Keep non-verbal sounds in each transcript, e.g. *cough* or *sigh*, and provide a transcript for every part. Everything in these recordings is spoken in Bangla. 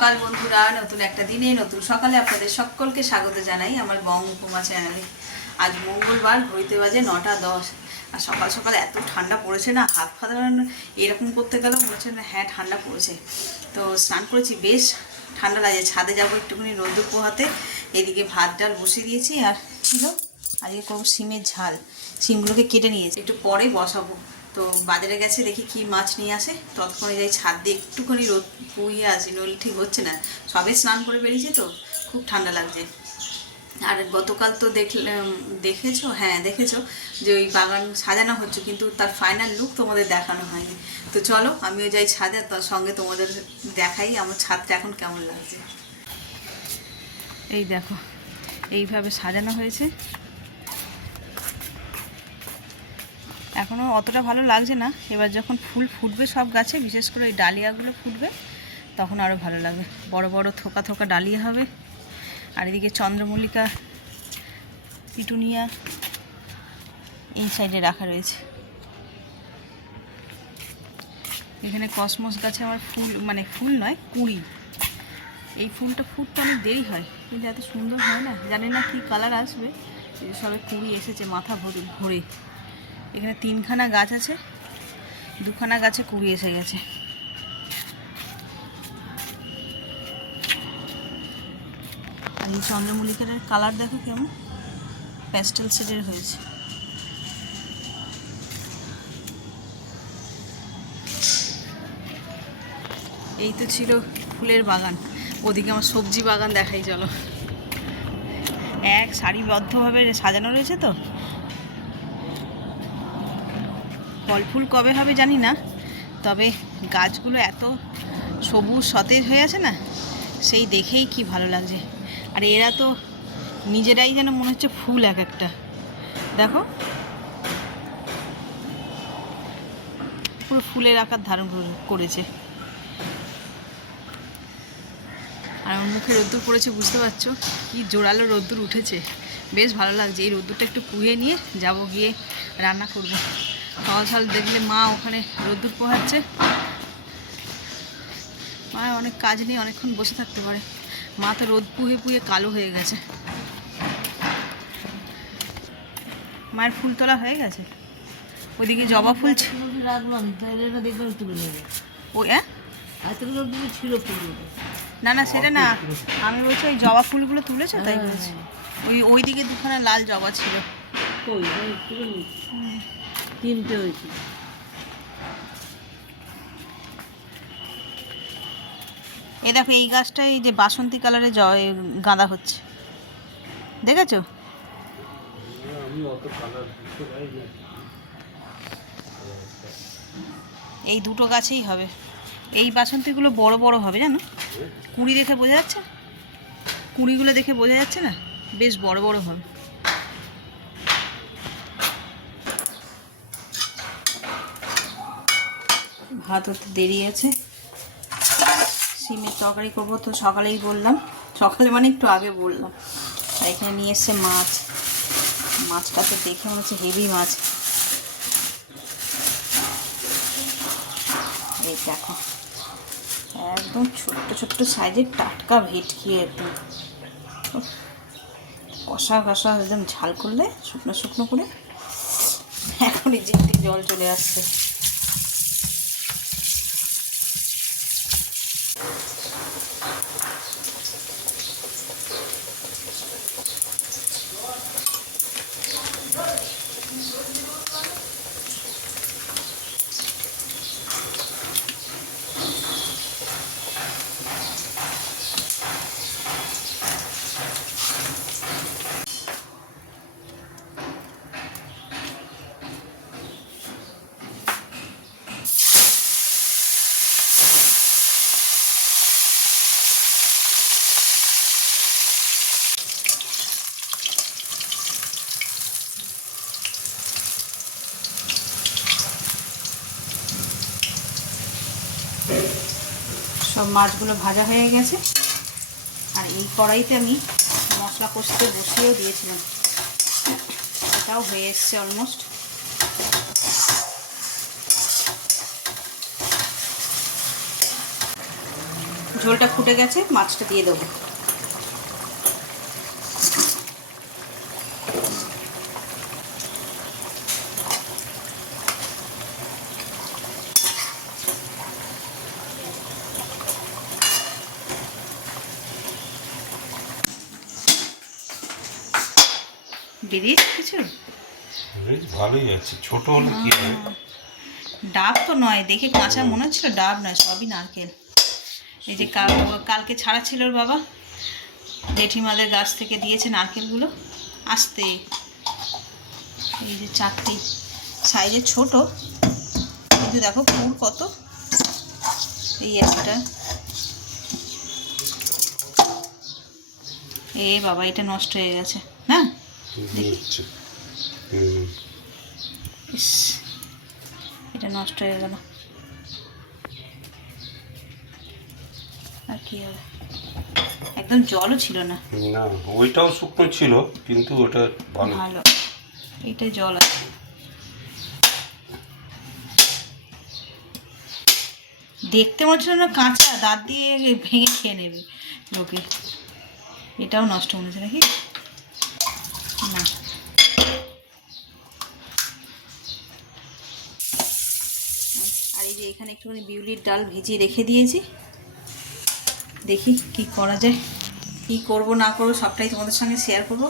সকাল বন্ধুরা, নতুন একটা দিনে, নতুন সকালে আপনাদের সকলকে স্বাগত জানাই আমার বং উপমা চ্যানেলে আজ মঙ্গলবার, ঘড়িতে বাজে নটা দশ। আর সকাল সকাল এত ঠান্ডা পড়েছে না, হাত ফাত এরকম করতে মনে হচ্ছে না হ্যাঁ ঠান্ডা পড়েছে। তো স্নান করেছি, বেশ ঠান্ডা লাগে ছাদে যাব একটুখানি রোদ্দুর পোহাতে এদিকে ভাত ডাল বসিয়ে দিয়েছি, আর ছিল, আজকে করব সিমের ঝাল। সিমগুলোকে কেটে নিয়েছি। একটু পরে বসাবো। তো বাজারে গেছে, দেখি কি মাছ নিয়ে আসে। তৎক্ষণে যাই ছাদ দিয়ে একটুখানি রোদ পুইয়ে আসি, নইলে ঠিক হচ্ছে না। সবে স্নান করে বেরিয়েছে তো, খুব ঠান্ডা লাগছে। আর গতকাল তো দেখলাম দেখেছ? হ্যাঁ দেখেছ যে ওই বাগান সাজানো হচ্ছে, কিন্তু তার ফাইনাল লুক তোমাদের দেখানো হয়নি। তো চলো, আমিও যাই ছাদে তার সঙ্গে তোমাদের দেখাই আমার ছাদটা এখন কেমন লাগছে। এই দেখো, এইভাবে সাজানো হয়েছে। এখনও অতটা ভালো লাগছে না। এবার যখন ফুল ফুটবে সব গাছে, বিশেষ করে ওই ডালিয়াগুলো ফুটবে, তখন আরও ভালো লাগবে। বড় বড় থোকা থোকা ডালিয়া হবে। আর এদিকে চন্দ্রমল্লিকা, পিটুনিয়া, এই সাইডে রাখা রয়েছে। এখানে কসমস গাছে আমার ফুল মানে ফুল নয়, কুড়ি। এই ফুলটা ফুটতে অনেক দেরি হয়, কিন্তু এত সুন্দর হয় না। জানি না কী কালার আসবে। সবে কুড়ি এসেছে মাথা ভরে ভরে। এখানে তিনখানা গাছ আছে, দুখানা গাছে কুড়ি এসে গেছে। আর এই কালার দেখো কেমন? প্যাস্টেল শেডের হয়েছে। এই তো ছিল ফুলের বাগান। ওদিকে আমার সবজি বাগান দেখাই, চলো। এক সারিবদ্ধভাবে সাজানো রয়েছে তো? ফল ফুল কবে হবে জানি না, তবে গাছগুলো এত সবুজ সতেজ হয়ে আছে না, সেই দেখেই কি ভালো লাগছে। আর এরা তো নিজেরাই যেন মনে হচ্ছে ফুল এক একটা। দেখো। পুরো ফুলের আকার ধারণ করেছে। আর আমার মুখে রোদ্দুর পড়েছে, বুঝতে পারছ? কি জোরালো রোদ্দুর উঠেছে। বেশ ভালো লাগছে। এই রোদ্দুরটা একটু পুড়িয়ে নিয়ে যাব গিয়ে রান্না করব। সকাল দেখলে মা ওখানে রোদ্দুর পোহাচ্ছে। মা অনেক কাজ নিয়ে অনেকক্ষণ বসে থাকতে পারে। মা তো রোদ পুহে পুহে কালো হয়ে গেছে। মায়ের ফুল তোলা হয়ে গেছে? ওইদিকে জবা ফুল রাখলাম ও হ্যাঁ ছিল না না সেটা না। আমি বলছি ওই জবা ফুলগুলো তুলেছো তাই হ্যাঁ, বলছি। ওই ওই দিকে দুখানা লাল জবা ছিল। তিনটে হয়েছে। এ দেখো এই গাছটা এই যে বাসন্তী কালারে জ এ গাঁদা হচ্ছে। দেখেছ? এই দুটো গাছেই হবে। এই বাসন্তীগুলো বড় বড় হবে জানো? কুড়ি দেখে বোঝা যাচ্ছে? কুড়িগুলো দেখে বোঝা যাচ্ছে না? বেশ বড় বড় হবে। ভাত হতে দেরি আছে। সিমের তরকারি করব তো সকালেই বললাম। সকালে মানে একটু আগে বললাম। এখানে নিয়ে এসছে মাছ। মাছটা তো দেখে মনে হচ্ছে হেভি মাছ। এই দেখো। একদম ছোট্ট ছোট্ট সাইজের টাটকা ভেটকি একদম। কষা কষা একদম ঝাল করলে শুকনো শুকনো করে এখনই জিভ দিয়ে জল চলে আসছে। সব মাছগুলো ভাজা হয়ে গেছে। আর এই কড়াইতে আমি মশলা কষতে বসিয়েও দিয়েছিলাম। এটাও হয়ে এসছে অলমোস্ট ঝোলটা ফুটে গেছে, মাছটা দিয়ে দেবো। বেরিয়েছে কিছু বেশ ভালোই আছে। ছোট হলে কি হবে ডাব তো নয় দেখে কাঁচা মনে হচ্ছিল ডাব নয় সবই নারকেল। এই যে কাল কালকে ছাড়া ছিল ওর বাবা। জেঠিমাদের গাছ থেকে দিয়েছে নারকেলগুলো। আসতে। এই যে চারটি। সাইজে ছোট। কিন্তু দেখো ফুল কত। এই একটা। এ বাবা এটা নষ্ট হয়ে গেছে। হ্যাঁ হুম। ইস এটা নষ্ট হয়ে গেল। আর কি হবে? একদম জলও ছিল না। না ওইটাও শুকনো ছিল কিন্তু ওটা ভালো। ভালো। এইটা জল আছে। দেখতে মনে হচ্ছিল না কাঁচা দাঁত দিয়ে ভেঙে খেয়ে নেবে লোকে। এটাও নষ্ট মনে হচ্ছে নাকি? না আর এই যে এখানে একটুখানি বিউলির ডাল ভিজিয়ে রেখে দিয়েছি। দেখি কি করা যায়, কি করব, না করব, সবটাই তোমাদের সঙ্গে শেয়ার করব।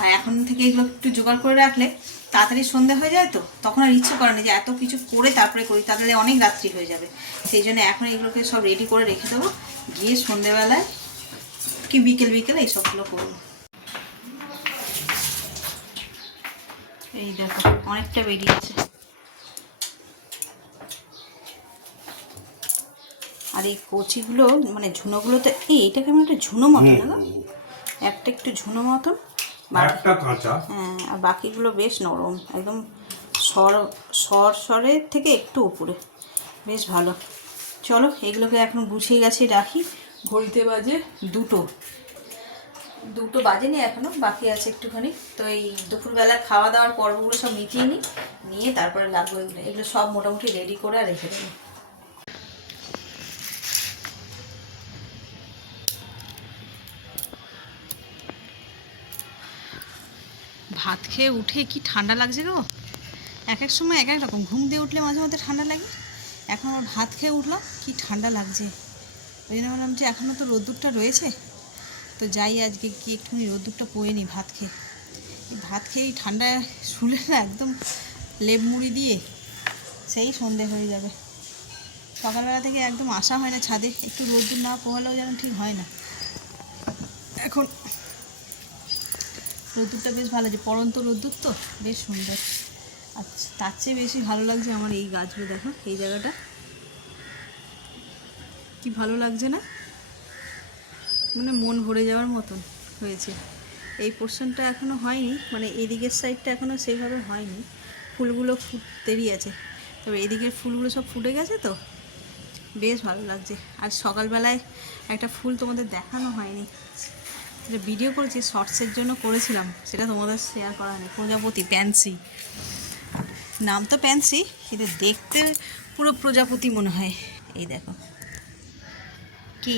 আর এখন থেকে এগুলো একটু জোগাড় করে রাখলে তাড়াতাড়ি সন্ধে হয়ে যায় তো? তখন আর ইচ্ছে করে না যে এত কিছু করে তারপরে করি, তাহলে অনেক রাত্রি হয়ে যাবে। সেই জন্য এখন এগুলোকে সব রেডি করে রেখে দেবো। গিয়ে সন্ধেবেলায় কি বিকেল বিকেল এইসবগুলো করব। এই দেখো অনেকটা বেরিয়েছে আর এই কচিগুলো মানে ঝুনোগুলো তো এই এটা কেমন একটা ঝুনো মতো না একটা একটু ঝুনো একটা কাঁচা। হ্যাঁ আর বাকিগুলো বেশ নরম একদম সর সর সরের থেকে একটু উপরে। বেশ ভালো। চলো এগুলোকে এখন গুছিয়ে গেছে রাখি। ঘড়িতে বাজে দুটো। দুটো বাজেনি এখনও, বাকি আছে একটুখানি। তো এই দুপুরবেলা খাওয়া দাওয়ার পর্বগুলো সব মিটিয়ে নিই নিয়ে তারপরে লাগবে এগুলো এগুলো সব মোটামুটি রেডি করে আর রেখে দেবো। ভাত খেয়ে উঠে কি ঠান্ডা লাগছে গো? এক এক সময় এক এক রকম। ঘুম দিয়ে উঠলে মাঝে মধ্যে ঠান্ডা লাগে। এখন আমার ভাত খেয়ে উঠল কি ঠান্ডা লাগছে। ওই জন্য বললাম যে এখনও তো রোদ্দুরটা রয়েছে। তো যাই আজকে কি একটুখানি রোদ্দুরটা পোয়ে নি ভাত খেয়ে। এই ভাত খেয়ে এই ঠান্ডায় শুলে না একদম লেপ মুড়ি দিয়ে সেই সন্ধে হয়ে যাবে। সকালবেলা থেকে একদম আসা হয় না ছাদে, একটু রোদ্দুর না পোহালেও যেন ঠিক হয় না। এখন রোদ্দুরটা বেশ ভালো, যে পরন্ত রোদ্দুর তো, বেশ সুন্দর। আচ্ছা তার চেয়ে বেশি ভালো লাগছে আমার এই গাছগুলো, দেখো, এই জায়গাটা। কি ভালো লাগছে না? মানে মন ভরে যাওয়ার মতন হয়েছে। এই পোর্শনটা এখনও হয়নি মানে এদিকের সাইডটা এখনও সেইভাবে হয়নি। ফুলগুলো ফুট দেরি আছে। তবে এদিকের ফুলগুলো সব ফুটে গেছে তো? বেশ ভালো লাগছে। আর সকালবেলায় একটা ফুল তোমাদের দেখানো হয়নি। যেটা ভিডিও করেছি শর্টসের জন্য করেছিলাম। সেটা তোমাদের শেয়ার করা নেই প্রজাপতি প্যান্সি নাম তো প্যান্সি কিন্তু দেখতে পুরো প্রজাপতি মনে হয়। এই দেখো। কি?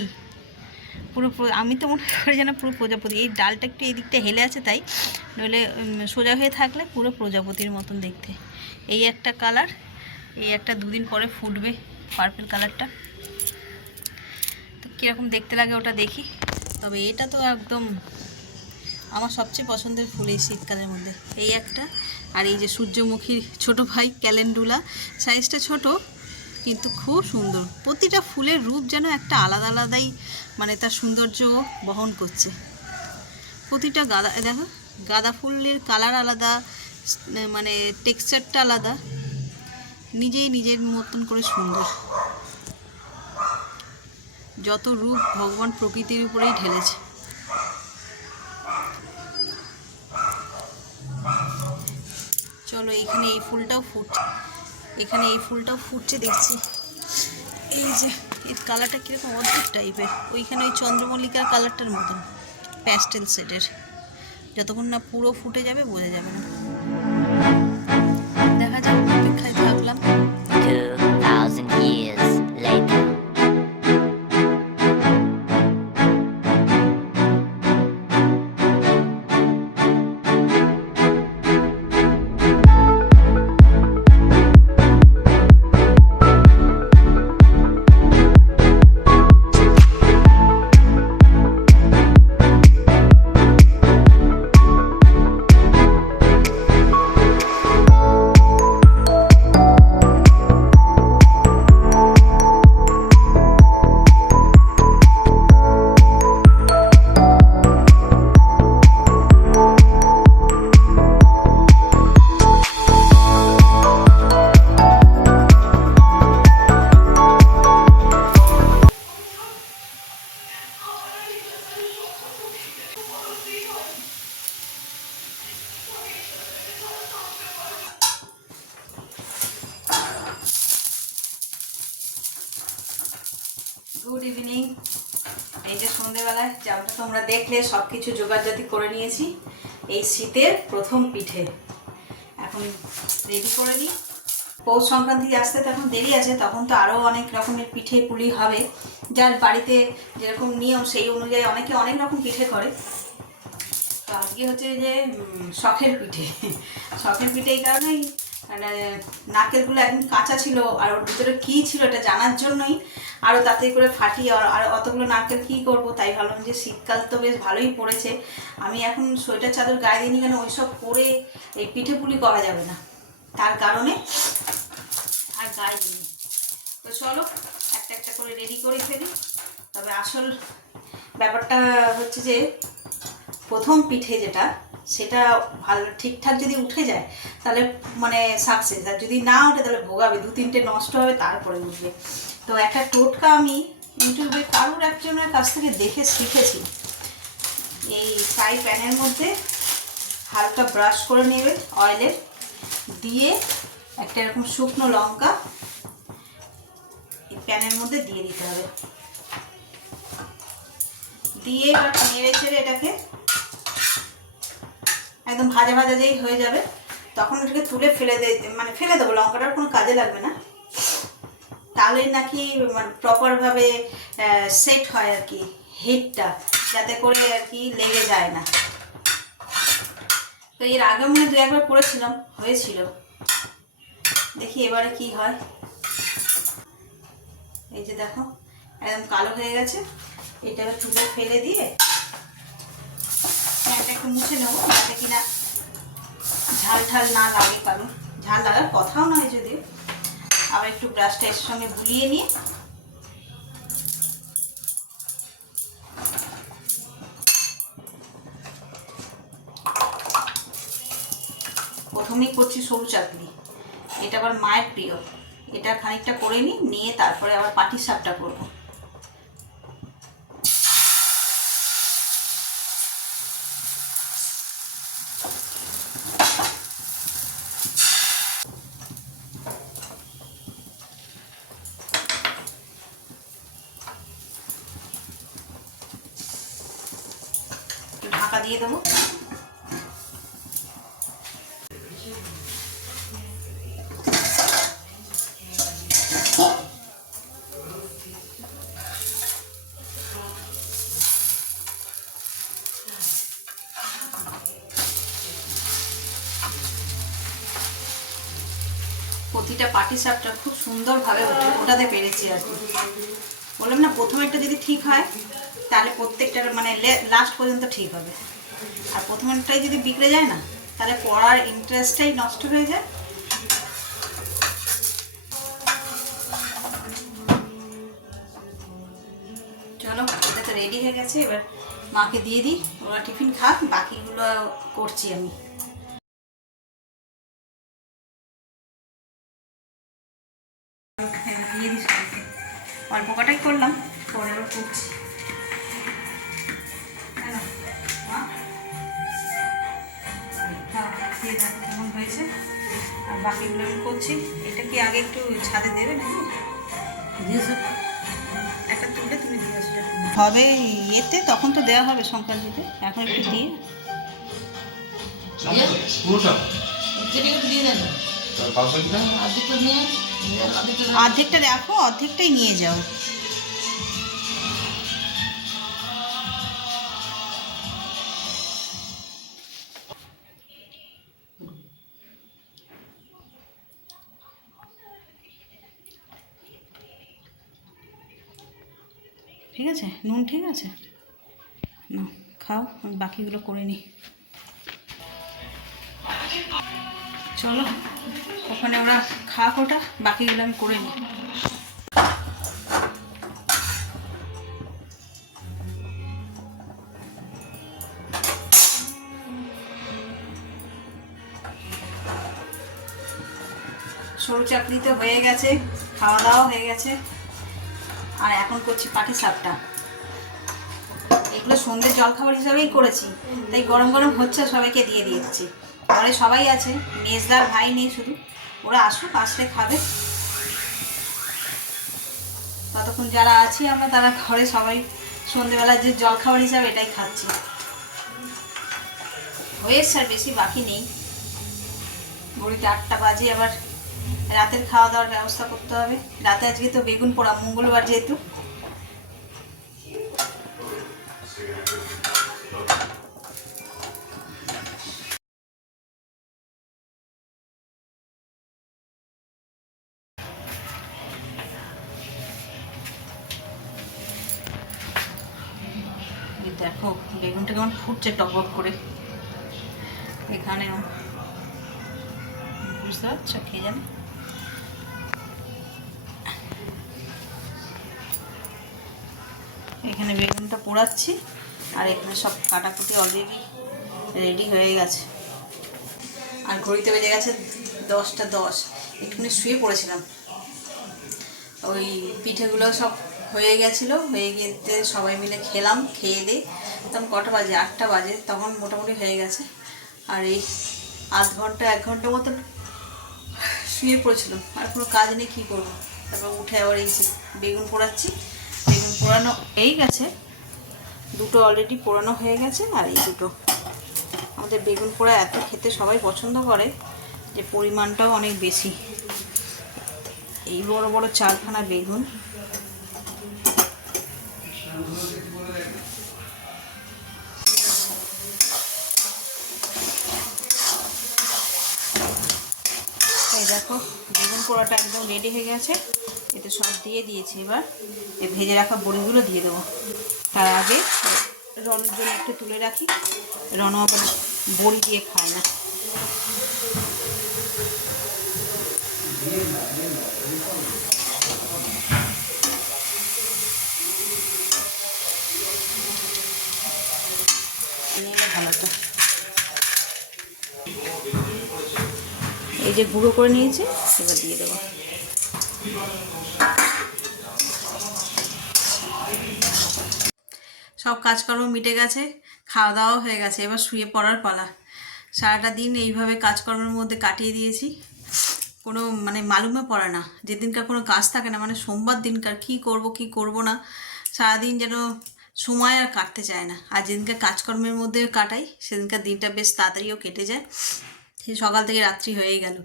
পুরো আমি তো মনে করি যেন পুরো প্রজাপতি। এই ডালটা একটু এই দিকটা হেলে আছে তাই। নইলে সোজা হয়ে থাকলে পুরো প্রজাপতির মতন দেখতে। এই একটা কালার, এই একটা দুদিন পরে ফুটবে পার্পেল কালারটা। তো কীরকম দেখতে লাগে ওটা দেখি। তবে এটা তো একদম আমার সবচেয়ে পছন্দের ফুল এই শীতকালের মধ্যে। এই একটা, আর এই যে সূর্যমুখীর ছোট ভাই ক্যালেন্ডুলা। সাইজটা ছোট কিন্তু খুব সুন্দর। প্রতিটা ফুলের রূপ যেন একটা আলাদা আলাদাই মানে তার সৌন্দর্য বহন করছে। প্রতিটা গাঁদা দেখো, গাঁদা ফুলের কালার আলাদা মানে টেক্সচারটা আলাদা। নিজেই নিজের মতন করে সুন্দর। যত রূপ ভগবান প্রকৃতির উপরেই ঢেলেছে। চলো এখানে এই ফুলটাও ফুটছে এখানে এই ফুলটাও ফুটছে, দেখছি। এই যে, এর কালারটা কীরকম অদ্ভুত টাইপের ওইখানে ওই চন্দ্রমল্লিকার কালারটার মতন প্যাস্টেল শেডের যতক্ষণ না পুরো ফুটে যাবে, বোঝা যাবে না। দেখলে সব কিছু জোগাড়জাতি করে নিয়েছি। এই শীতের প্রথম পিঠে। এখন রেডি করে নিই। পৌষ সংক্রান্তি আসতে তো এখন দেরি আছে, তখন তো আরও অনেক রকমের পিঠে পুলি হবে। যার বাড়িতে যেরকম নিয়ম, সেই অনুযায়ী অনেকে অনেক রকম পিঠে করে। তো আজকে হচ্ছে যে শখের পিঠে। *laughs* শখের পিঠে এই কারণেই মানে নারকেলগুলো একদম কাঁচা ছিল আর ওর ভিতরে কী ছিল এটা জানার জন্যই। আরও তাতে করে ফাটিয়ে আর আর অতগুলো নারকেল কী করব, তাই ভাবলাম যে শীতকাল তো বেশ ভালোই পড়েছে। আমি এখন সোয়েটার চাদর গায়ে দিইনি কেন, ওইসব পরে এই পিঠে পুলি করা যাবে না। তার কারণে আর গায়ে দিইনি। তো চলো, একটা একটা করে রেডি করে ফেলি। তবে আসল ব্যাপারটা হচ্ছে যে প্রথম পিঠে যেটা সেটা ভালো, ঠিকঠাক যদি উঠে যায়, তাহলে মানে সাকসেস আর যদি না ওঠে তাহলে ভোগাবে। দু তিনটে নষ্ট হবে, তারপরে উঠবে। তো একটা টোটকা আমি ইউটিউবে কারোর একজনের কাছ থেকে দেখে শিখেছি। এই ফ্রাই প্যানের মধ্যে হালকা ব্রাশ করে নেবে অয়েলের দিয়ে একটা এরকম শুকনো লঙ্কা এই প্যানের মধ্যে দিয়ে দিতে হবে। দিয়ে এবার নেড়ে চেড়ে এটাকে একদম ভাজা ভাজা যেই হয়ে যাবে, তখন এটাকে তুলে ফেলে দে মানে ফেলে দেবো, লঙ্কাটার কোনো কাজে লাগবে না। তাহলেই নাকি মানে প্রপারভাবে সেট হয় আর কি হিটটা যাতে করে আর কি লেগে যায় না। তো এর আগে মানে দু একবার করেছিলাম, হয়েছিল। দেখি এবারে কি হয়। এই যে দেখো, একদম কালো হয়ে গেছে। এটা তুলে ফেলে দিয়ে প্যানটা একটু মুছে নেব, যাতে কিনা ঝাল ঠাল না লাগে কারণ ঝাল লাগার কথাও নয় যদিও। আবার একটু ব্রাশটা এর সঙ্গে বুলিয়ে নিয়ে। প্রথমেই করছি সরু চাটনি। এটা আবার মায়ের প্রিয়। এটা খানিকটা করে নিই, নিয়ে তারপরে আবার পাটির সাপটা করব একটু ঢাকা দিয়ে দেবো প্রতিটা পাটি সাপটা খুব সুন্দরভাবে ওঠাতে পেরেছি আর কি। বললাম না প্রথমেরটা যদি ঠিক হয়, তাহলে প্রত্যেকটার মানে লাস্ট পর্যন্ত ঠিক হবে। আর প্রথমেরটাই যদি বিগড়ে যায় না, তাহলে পড়ার ইন্টারেস্টটাই নষ্ট হয়ে যায়। চলো, এটা তো রেডি হয়ে গেছে, এবার মাকে দিয়ে দিই, ওরা টিফিন খাক, বাকিগুলো করছি আমি। দেওয়া হবে সংক্রান্তিতে। এখন একটু দিয়ে। অর্ধেকটা দেখো অর্ধেকটাই নিয়ে যাও। ঠিক আছে? নুন ঠিক আছে? খাও, আমি বাকিগুলো করে নিই। চলো, ওখানে ওরা খাক ওটা বাকিগুলো আমি করে নিই। সরু চাকরিতে হয়ে গেছে, খাওয়া দাওয়া হয়ে গেছে। আর এখন করছি পাটি সাপটা এগুলো সন্ধ্যের জলখাবার হিসাবেই করেছি। তাই গরম গরম হচ্ছে, সবাইকে দিয়ে দিয়েছি। ঘরে সবাই আছে মেজদার ভাই নেই শুধু। ওরা আসুক, আসলে খাবে। ততক্ষণ যারা আছি আমরা, তারা ঘরে সবাই সন্ধেবেলা যে জলখাবার হিসাবে এটাই খাচ্ছি। হয়েছে আর বেশি বাকি নেই। ঘড়িতে আটটা বাজে, আবার রাতের খাওয়া দাওয়ার ব্যবস্থা করতে হবে। রাতে আজকে তো বেগুন পোড়া, মঙ্গলবার যেহেতু এই দেখো বেগুনটা কেমন ফুটছে টক করে। এখানেও বুঝতে পারছ কে জানে? এখানে বেগুনটা পোড়াচ্ছি, আর এখানে সব কাটাকুটি অলরেডি রেডি হয়ে গেছে। আর ঘড়িতে বেজে গেছে দশটা দশ। একটুখানি শুয়ে পড়েছিলাম। ওই পিঠেগুলো সব হয়ে গেছিল, হয়ে গিয়ে সবাই মিলে খেলাম, খেয়ে দিয়ে তখন কটা বাজে? আটটা বাজে, তখন মোটামুটি হয়ে গেছে। আর এই আধ ঘণ্টা, এক ঘণ্টা মতন শুয়ে পড়েছিলাম। আর কোনো কাজ নেই, কী করব? তারপর উঠে আবার এই বেগুন পোড়াচ্ছি। বেগুন পোড়ানো এই গেছে। দুটো অলরেডি পোড়ানো হয়ে গেছে, আর এই দুটো। আমাদের বেগুন পোড়া এত খেতে সবাই পছন্দ করে যে পরিমাণটাও অনেক বেশি। এই বড় বড় চারখানা বেগুন। এই দেখো, বেগুন পোড়াটা একদম রেডি হয়ে গেছে। এতে সব দিয়ে দিয়েছি এবার। এই ভেজে রাখা বড়িগুলো দিয়ে দেবো। তার আগে রনের জন্য একটু তুলে রাখি। রন আবার বড়ি দিয়ে খায় না। নিয়ে এলে ভালো তো এই যে গুঁড়ো করে নিয়েছি, এবার দিয়ে দেবো। সব কাজকর্ম মিটে গেছে, খাওয়া দাওয়াও হয়ে গেছে, এবার শুয়ে পড়ার পালা। সারাটা দিন এইভাবে কাজকর্মের মধ্যে কাটিয়ে দিয়েছি। কোনো মানে মালুমে পড়ে না, যেদিনকার কোনো কাজ থাকে না মানে সোমবার দিনকার কি করব কি করব না, সারাদিন যেন সময় আর কাটতে চায় না। আর যেদিনকার কাজকর্মের মধ্যে কাটাই, সেদিনকার দিনটা বেশ তাড়াতাড়িও কেটে যায়। সে সকাল থেকে রাত্রি হয়েই গেল।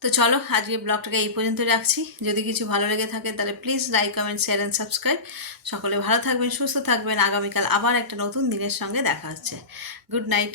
তো চলো আজকে ব্লগটাকে এই পর্যন্ত রাখছি। যদি কিছু ভালো লেগে থাকে, তাহলে please like comment share and subscribe সকলে ভালো থাকবেন, সুস্থ থাকবেন। আগামীকাল আবার একটা নতুন দিনের সঙ্গে দেখা হচ্ছে। Good night